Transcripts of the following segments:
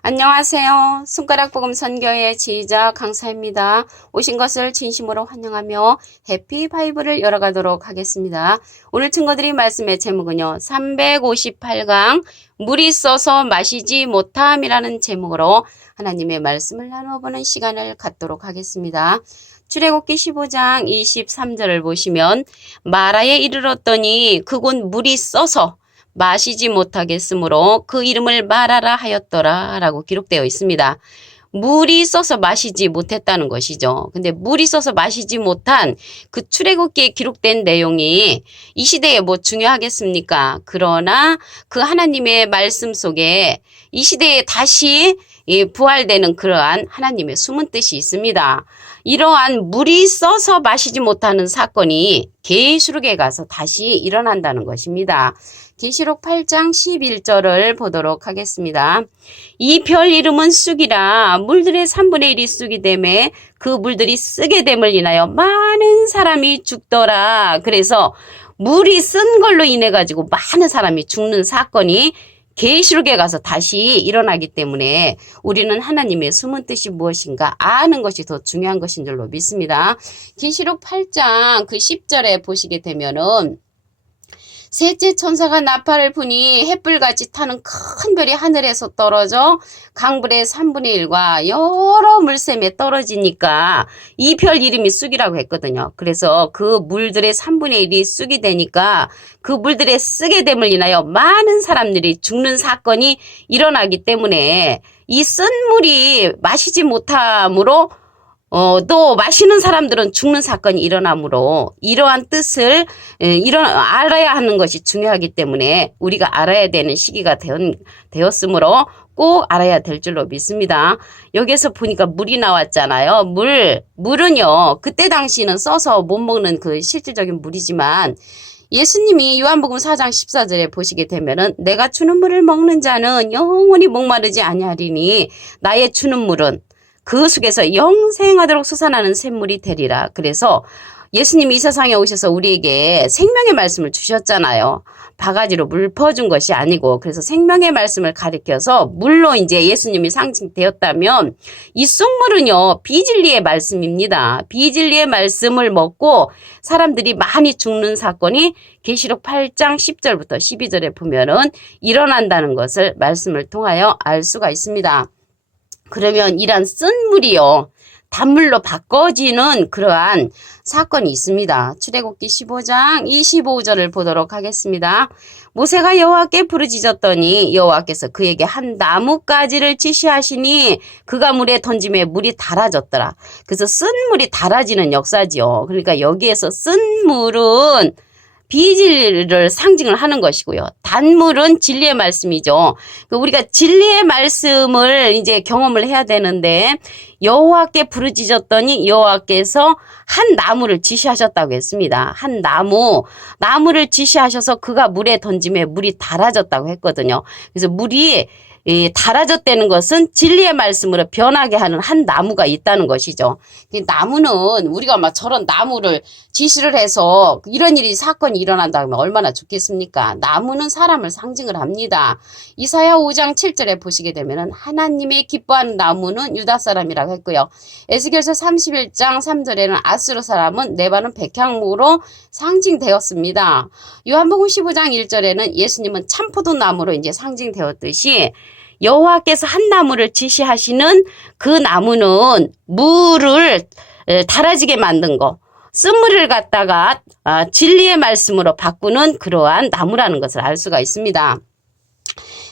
안녕하세요. 손가락복음 선교의 지휘자 강사입니다. 오신 것을 진심으로 환영하며 해피 바이블을 열어가도록 하겠습니다. 오늘 증거드린 말씀의 제목은요. 358강 물이 써서 마시지 못함이라는 제목으로 하나님의 말씀을 나누어보는 시간을 갖도록 하겠습니다. 출애굽기 15장 23절을 보시면 마라에 이르렀더니 그곳 물이 써서 마시지 못하겠으므로 그 이름을 마라라 하였더라 라고 기록되어 있습니다. 물이 써서 마시지 못했다는 것이죠. 근데 물이 써서 마시지 못한 그 출애굽기에 기록된 내용이 이 시대에 뭐 중요하겠습니까? 그러나 그 하나님의 말씀 속에 이 시대에 다시 부활되는 그러한 하나님의 숨은 뜻이 있습니다. 이러한 물이 써서 마시지 못하는 사건이 계시록에 가서 다시 일어난다는 것입니다. 계시록 8장 11절을 보도록 하겠습니다. 이 별 이름은 쑥이라 물들의 3분의 1이 쑥이 되매 그 물들이 쓰게 됨을 인하여 많은 사람이 죽더라. 그래서 물이 쓴 걸로 인해 가지고 많은 사람이 죽는 사건이 계시록에 가서 다시 일어나기 때문에 우리는 하나님의 숨은 뜻이 무엇인가 아는 것이 더 중요한 것인 줄로 믿습니다. 계시록 8장 그 10절에 보시게 되면은 셋째 천사가 나팔을 부니 햇불같이 타는 큰 별이 하늘에서 떨어져 강불의 3분의 1과 여러 물샘에 떨어지니까 이 별 이름이 쑥이라고 했거든요. 그래서 그 물들의 3분의 1이 쑥이 되니까 그 물들의 쓰게 됨을 인하여 많은 사람들이 죽는 사건이 일어나기 때문에 이 쓴 물이 마시지 못함으로 또 마시는 사람들은 죽는 사건이 일어나므로 이러한 뜻을 알아야 하는 것이 중요하기 때문에 우리가 알아야 되는 시기가 되었으므로 꼭 알아야 될 줄로 믿습니다. 여기서 보니까 물이 나왔잖아요. 물은요, 그때 당시는 써서 못 먹는 그 실질적인 물이지만 예수님이 요한복음 4장 14절에 보시게 되면은 내가 주는 물을 먹는 자는 영원히 목마르지 아니하리니 나의 주는 물은 그 속에서 영생하도록 솟아나는 샘물이 되리라. 그래서 예수님이 이 세상에 오셔서 우리에게 생명의 말씀을 주셨잖아요. 바가지로 물 퍼준 것이 아니고 그래서 생명의 말씀을 가리켜서 물로 이제 예수님이 상징되었다면 이 쑥물은요 비진리의 말씀입니다. 비진리의 말씀을 먹고 사람들이 많이 죽는 사건이 계시록 8장 10절부터 12절에 보면은 일어난다는 것을 말씀을 통하여 알 수가 있습니다. 그러면 이러한 쓴 물이요 단물로 바꿔지는 그러한 사건이 있습니다. 출애굽기 15장 25절을 보도록 하겠습니다. 모세가 여호와께 부르짖었더니 여호와께서 그에게 한 나뭇가지를 지시하시니 그가 물에 던짐에 물이 달아졌더라. 그래서 쓴 물이 달아지는 역사지요. 그러니까 여기에서 쓴 물은 비진리를 상징을 하는 것이고요. 단물은 진리의 말씀이죠. 우리가 진리의 말씀을 이제 경험을 해야 되는데 여호와께 부르짖었더니 여호와께서 한 나무를 지시하셨다고 했습니다. 한 나무를 지시하셔서 그가 물에 던짐에 물이 달아졌다고 했거든요. 그래서 물이 달아졌다는 것은 진리의 말씀으로 변하게 하는 한 나무가 있다는 것이죠. 나무는 우리가 막 저런 나무를 지시를 해서 이런 사건이 일어난다면 얼마나 좋겠습니까? 나무는 사람을 상징을 합니다. 이사야 5장 7절에 보시게 되면 하나님의 기뻐하는 나무는 유다 사람이라고 했고요. 에스겔서 31장 3절에는 아수르 사람은 네바논 백향목으로 상징되었습니다. 요한복음 15장 1절에는 예수님은 참포도 나무로 이제 상징되었듯이 여호와께서 한 나무를 지시하시는 그 나무는 물을 달아지게 만든 거, 쓴물을 갖다가 진리의 말씀으로 바꾸는 그러한 나무라는 것을 알 수가 있습니다.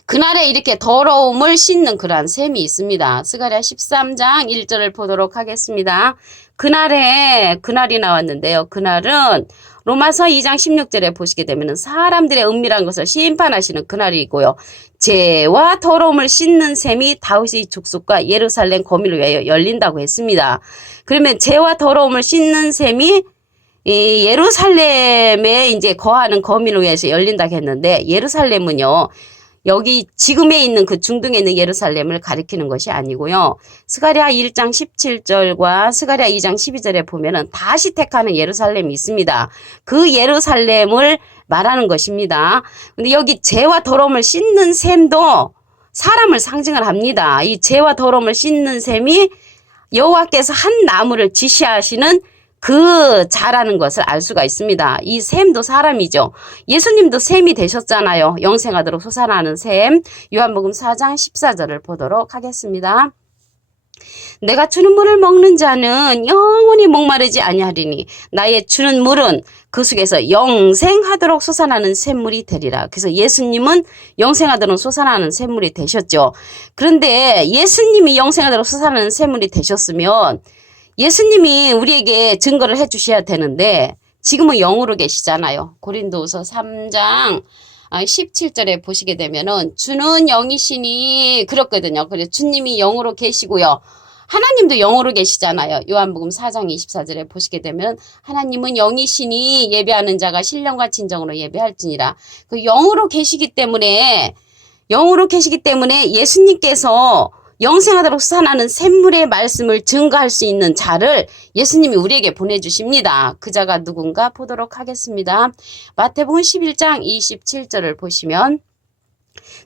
그날에 이렇게 더러움을 씻는 그러한 셈이 있습니다. 스가랴 13장 1절을 보도록 하겠습니다. 그날이 나왔는데요. 그날은 로마서 2장 16절에 보시게 되면 사람들의 은밀한 것을 심판하시는 그날이고요. 죄와 더러움을 씻는 셈이 다윗의 족속과 예루살렘 거민을 위하여 열린다고 했습니다. 그러면 죄와 더러움을 씻는 셈이 이 예루살렘에 이제 거하는 거민을 위해서 열린다고 했는데 예루살렘은요. 여기 지금에 있는 그 중동에 있는 예루살렘을 가리키는 것이 아니고요. 스가랴 1장 17절과 스가랴 2장 12절에 보면은 다시 택하는 예루살렘이 있습니다. 그 예루살렘을 말하는 것입니다. 근데 여기 죄와 더러움을 씻는 셈도 사람을 상징을 합니다. 이 죄와 더러움을 씻는 셈이 여호와께서 한 나무를 지시하시는 그 자라는 것을 알 수가 있습니다. 이 샘도 사람이죠. 예수님도 샘이 되셨잖아요. 영생하도록 솟아나는 샘. 요한복음 4장 14절을 보도록 하겠습니다. 내가 주는 물을 먹는 자는 영원히 목마르지 아니하리니 나의 주는 물은 그 속에서 영생하도록 솟아나는 샘물이 되리라. 그래서 예수님은 영생하도록 솟아나는 샘물이 되셨죠. 그런데 예수님이 영생하도록 솟아나는 샘물이 되셨으면 예수님이 우리에게 증거를 해 주셔야 되는데 지금은 영으로 계시잖아요. 고린도후서 3장 17절에 보시게 되면은 주는 영이시니 그렇거든요. 그래서 주님이 영으로 계시고요. 하나님도 영으로 계시잖아요. 요한복음 4장 24절에 보시게 되면 하나님은 영이시니 예배하는 자가 신령과 진정으로 예배할지니라. 그 영으로 계시기 때문에 예수님께서 영생하도록 솟아나는 샘물의 말씀을 증거할 수 있는 자를 예수님이 우리에게 보내주십니다. 그 자가 누군가 보도록 하겠습니다. 마태복음 11장 27절을 보시면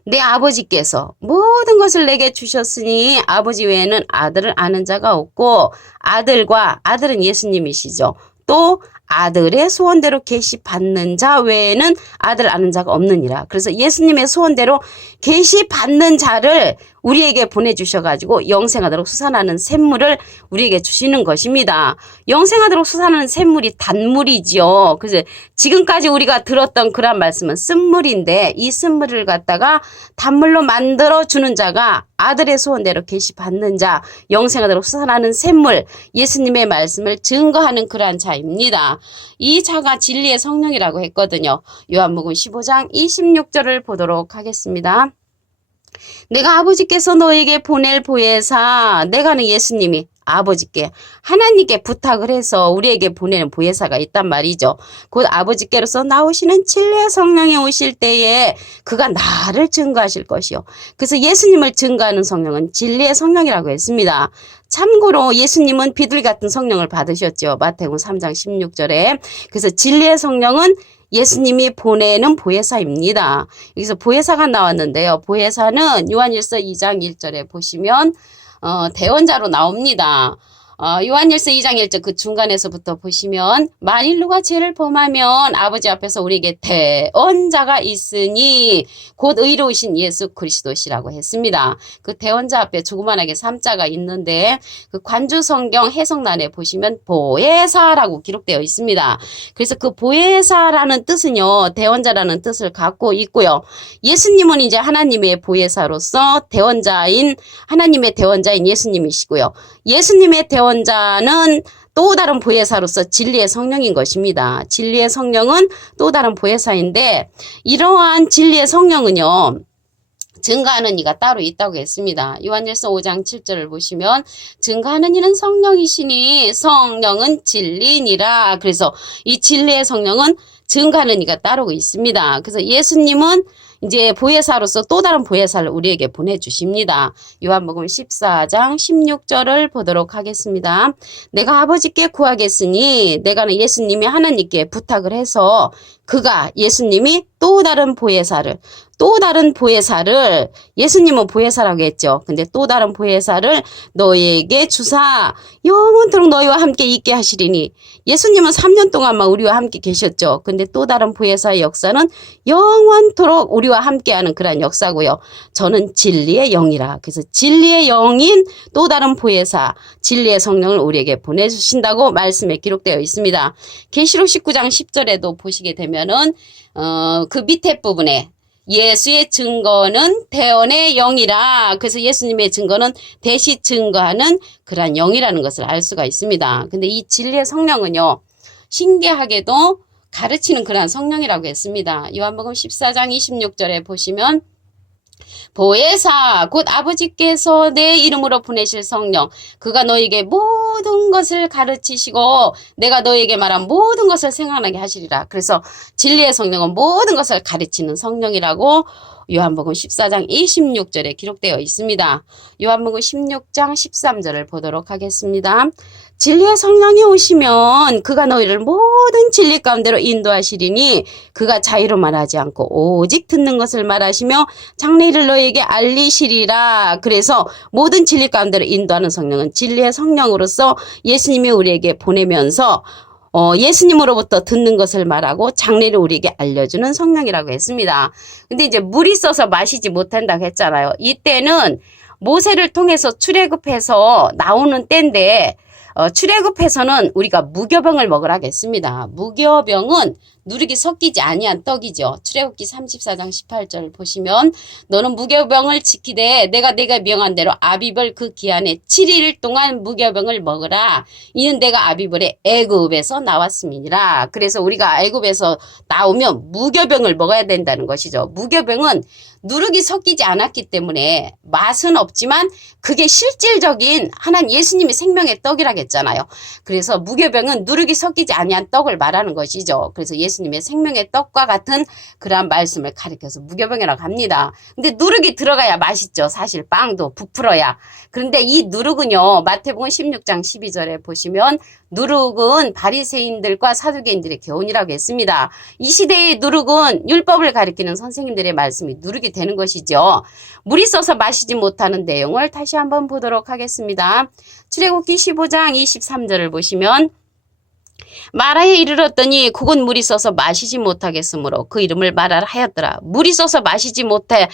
내 아버지께서 모든 것을 내게 주셨으니 아버지 외에는 아들을 아는 자가 없고 아들은 예수님이시죠. 또 아들의 소원대로 계시받는 자 외에는 아들을 아는 자가 없느니라. 그래서 예수님의 소원대로 계시받는 자를 우리에게 보내주셔가지고 영생하도록 솟아나는 샘물을 우리에게 주시는 것입니다. 영생하도록 솟아나는 샘물이 단물이지요. 그래서 지금까지 우리가 들었던 그런 말씀은 쓴물인데 이 쓴물을 갖다가 단물로 만들어주는 자가 아들의 소원대로 계시받는 자, 영생하도록 솟아나는 샘물, 예수님의 말씀을 증거하는 그러한 자입니다. 이 자가 진리의 성령이라고 했거든요. 요한복음 15장 26절을 보도록 하겠습니다. 내가 아버지께서 너에게 보낼 보혜사, 내가는 예수님이 아버지께 하나님께 부탁을 해서 우리에게 보내는 보혜사가 있단 말이죠. 곧 아버지께로서 나오시는 진리의 성령이 오실 때에 그가 나를 증거하실 것이요. 그래서 예수님을 증거하는 성령은 진리의 성령이라고 했습니다. 참고로 예수님은 비둘기 같은 성령을 받으셨죠. 마태복음 3장 16절에. 그래서 진리의 성령은 예수님이 보내는 보혜사입니다. 여기서 보혜사가 나왔는데요. 보혜사는 요한일서 2장 1절에 보시면 대언자로 나옵니다. 요한일서 2장 1절 그 중간에서부터 보시면 만일 누가 죄를 범하면 아버지 앞에서 우리에게 대언자가 있으니 곧 의로우신 예수 그리스도시라고 했습니다. 그 대언자 앞에 조그만하게 3자가 있는데 그 관주 성경 해석란에 보시면 보혜사라고 기록되어 있습니다. 그래서 그 보혜사라는 뜻은요, 대언자라는 뜻을 갖고 있고요. 예수님은 이제 하나님의 보혜사로서 하나님의 대언자인 예수님이시고요. 예수님의 대언자는 또 다른 보혜사로서 진리의 성령인 것입니다. 진리의 성령은 또 다른 보혜사인데 이러한 진리의 성령은요. 증거하는 이가 따로 있다고 했습니다. 요한일서 5장 7절을 보시면 증거하는 이는 성령이시니 성령은 진리니라. 그래서 이 진리의 성령은 증거하는 이가 따로 있습니다. 그래서 예수님은 이제 보혜사로서 또 다른 보혜사를 우리에게 보내주십니다. 요한복음 14장 16절을 보도록 하겠습니다. 내가 아버지께 구하겠으니 내가는 예수님이 하나님께 부탁을 해서 그가 예수님이 또 다른 보혜사를 예수님은 보혜사라고 했죠. 근데 또 다른 보혜사를 너희에게 주사 영원토록 너희와 함께 있게 하시리니 예수님은 3년 동안만 우리와 함께 계셨죠. 근데 또 다른 보혜사의 역사는 영원토록 우리와 함께하는 그런 역사고요. 저는 진리의 영이라. 그래서 진리의 영인 또 다른 보혜사, 진리의 성령을 우리에게 보내주신다고 말씀에 기록되어 있습니다. 계시록 19장 10절에도 보시게 되면은 그 밑에 부분에 예수의 증거는 대언의 영이라. 그래서 예수님의 증거는 대시 증거하는 그러한 영이라는 것을 알 수가 있습니다. 근데 이 진리의 성령은요, 신기하게도 가르치는 그러한 성령이라고 했습니다. 요한복음 14장 26절에 보시면 보혜사 곧 아버지께서 내 이름으로 보내실 성령 그가 너에게 모든 것을 가르치시고 내가 너에게 말한 모든 것을 생각나게 하시리라. 그래서 진리의 성령은 모든 것을 가르치는 성령이라고 요한복음 14장 26절에 기록되어 있습니다. 요한복음 16장 13절을 보도록 하겠습니다. 진리의 성령이 오시면 그가 너희를 모든 진리 가운데로 인도하시리니 그가 자유로 말하지 않고 오직 듣는 것을 말하시며 장래일을 너희에게 알리시리라. 그래서 모든 진리 가운데로 인도하는 성령은 진리의 성령으로서 예수님이 우리에게 보내면서 예수님으로부터 듣는 것을 말하고 장래를 우리에게 알려주는 성령이라고 했습니다. 근데 이제 물이 써서 마시지 못한다고 했잖아요. 이때는 모세를 통해서 출애굽해서 나오는 때인데 출애굽해서는 우리가 무교병을 먹으라고 했습니다. 무교병은 누룩이 섞이지 아니한 떡이죠. 출애굽기 34장 18절 보시면 너는 무교병을 지키되 내가 명한 대로 아비벌 그 기한에 7일 동안 무교병을 먹으라. 이는 내가 아비벌의 애굽에서 나왔음이니라. 그래서 우리가 애굽에서 나오면 무교병을 먹어야 된다는 것이죠. 무교병은 누룩이 섞이지 않았기 때문에 맛은 없지만 그게 실질적인 하나님 예수님이 생명의 떡이라고 했잖아요. 그래서 무교병은 누룩이 섞이지 아니한 떡을 말하는 것이죠. 그래서 예수님의 생명의 떡과 같은 그러한 말씀을 가리켜서 무교병이라고 합니다. 근데 누룩이 들어가야 맛있죠. 사실 빵도 부풀어야. 그런데 이 누룩은요. 마태복음 16장 12절에 보시면 누룩은 바리새인들과 사두개인들의 교훈이라고 했습니다. 이 시대의 누룩은 율법을 가리키는 선생님들의 말씀이 누룩이 되는 것이죠. 물이 써서 마시지 못하는 내용을 다시 한번 보도록 하겠습니다. 출애굽기 15장 23절을 보시면 마라에 이르렀더니 그곳 물이 써서 마시지 못하겠으므로 그 이름을 마라라 하였더라. 물이 써서 마시지 못해.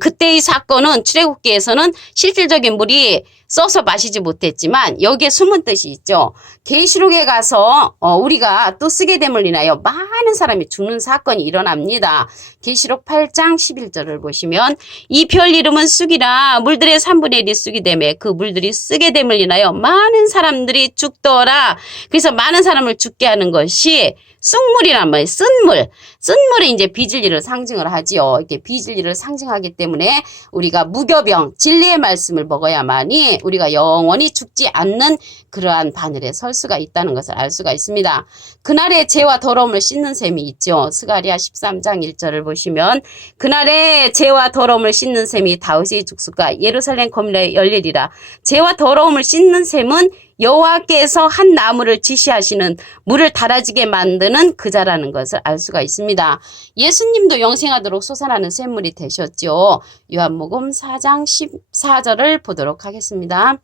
그때의 사건은 출애굽기에서는 실질적인 물이 써서 마시지 못했지만 여기에 숨은 뜻이 있죠. 계시록에 가서 우리가 또 쓰게 됨을 인하여 많은 사람이 죽는 사건이 일어납니다. 계시록 8장 11절을 보시면 이 별 이름은 쑥이라 물들의 3분의 1이 쑥이 되매 그 물들이 쓰게 됨을 인하여 많은 사람들이 죽더라. 그래서 많은 사람을 죽게 하는 것이 쑥물이란 말이에요. 쓴물. 쓴물이 이제 비진리를 상징을 하지요. 이렇게 비진리를 상징하기 때문에 우리가 무교병, 진리의 말씀을 먹어야만이 우리가 영원히 죽지 않는 그러한 바늘에 설 수가 있다는 것을 알 수가 있습니다. 그날에 죄와 더러움을 씻는 셈이 있죠. 스가랴 13장 1절을 보시면 그날에 죄와 더러움을 씻는 셈이 다윗의 죽수가 예루살렘 거민에 열리리라. 죄와 더러움을 씻는 셈은 여호와께서 한 나무를 지시하시는 물을 달아지게 만드는 그자라는 것을 알 수가 있습니다. 예수님도 영생하도록 솟아나는 샘물이 되셨죠. 요한복음 4장 14절을 보도록 하겠습니다.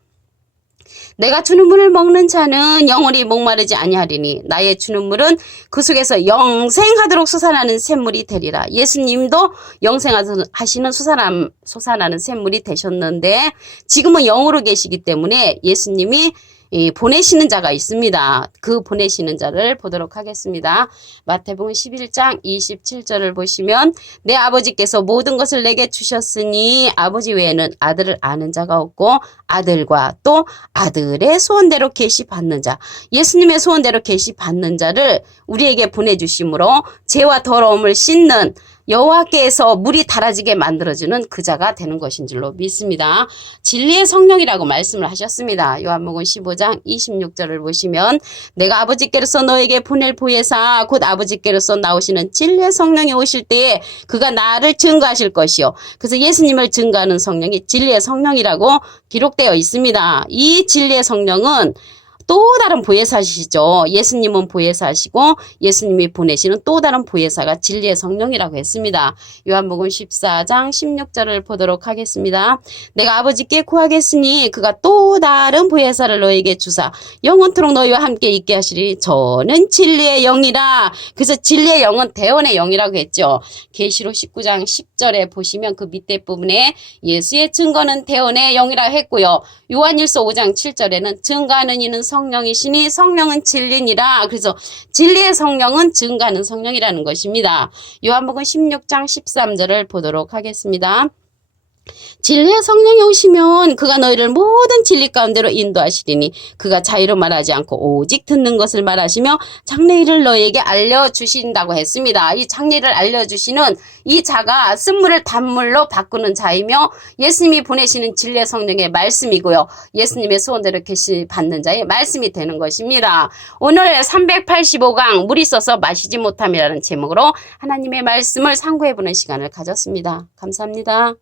내가 주는 물을 먹는 자는 영원히 목마르지 아니하리니 나의 주는 물은 그 속에서 영생하도록 솟아나는 샘물이 되리라. 예수님도 영생하시는 솟아나는 샘물이 되셨는데 지금은 영으로 계시기 때문에 예수님이 보내시는 자가 있습니다. 그 보내시는 자를 보도록 하겠습니다. 마태복음 11장 27절을 보시면 내 아버지께서 모든 것을 내게 주셨으니 아버지 외에는 아들을 아는 자가 없고 아들과 또 아들의 소원대로 계시 받는 자, 예수님의 소원대로 계시 받는 자를 우리에게 보내주심으로 죄와 더러움을 씻는 여호와께서 물이 달아지게 만들어주는 그자가 되는 것인 줄로 믿습니다. 진리의 성령이라고 말씀을 하셨습니다. 요한복음 15장 26절을 보시면 내가 아버지께로서 너에게 보낼 보혜사 곧 아버지께로서 나오시는 진리의 성령이 오실 때에 그가 나를 증거하실 것이요. 그래서 예수님을 증거하는 성령이 진리의 성령이라고 기록되어 있습니다. 이 진리의 성령은 또 다른 보혜사시죠. 예수님은 보혜사시고 예수님이 보내시는 또 다른 보혜사가 진리의 성령이라고 했습니다. 요한복음 14장 16절을 보도록 하겠습니다. 내가 아버지께 구하겠으니 그가 또 다른 보혜사를 너에게 주사 영원토록 너희와 함께 있게 하시리. 저는 진리의 영이라. 그래서 진리의 영은 대언의 영이라고 했죠. 계시록 19장 10절에 보시면 그 밑에 부분에 예수의 증거는 대언의 영이라 했고요. 요한일서 5장 7절에는 증거하는 이는 성령이시니 성령은 진리니라. 그래서 진리의 성령은 증거하는 성령이라는 것입니다. 요한복음 16장 13절을 보도록 하겠습니다. 진리의 성령이 오시면 그가 너희를 모든 진리 가운데로 인도하시리니 그가 자유로 말하지 않고 오직 듣는 것을 말하시며 장래일을 너희에게 알려주신다고 했습니다. 이 장래일을 알려주시는 이 자가 쓴물을 단물로 바꾸는 자이며 예수님이 보내시는 진리의 성령의 말씀이고요. 예수님의 소원대로 계시 받는 자의 말씀이 되는 것입니다. 오늘 385강 물이 써서 마시지 못함이라는 제목으로 하나님의 말씀을 상고해보는 시간을 가졌습니다. 감사합니다.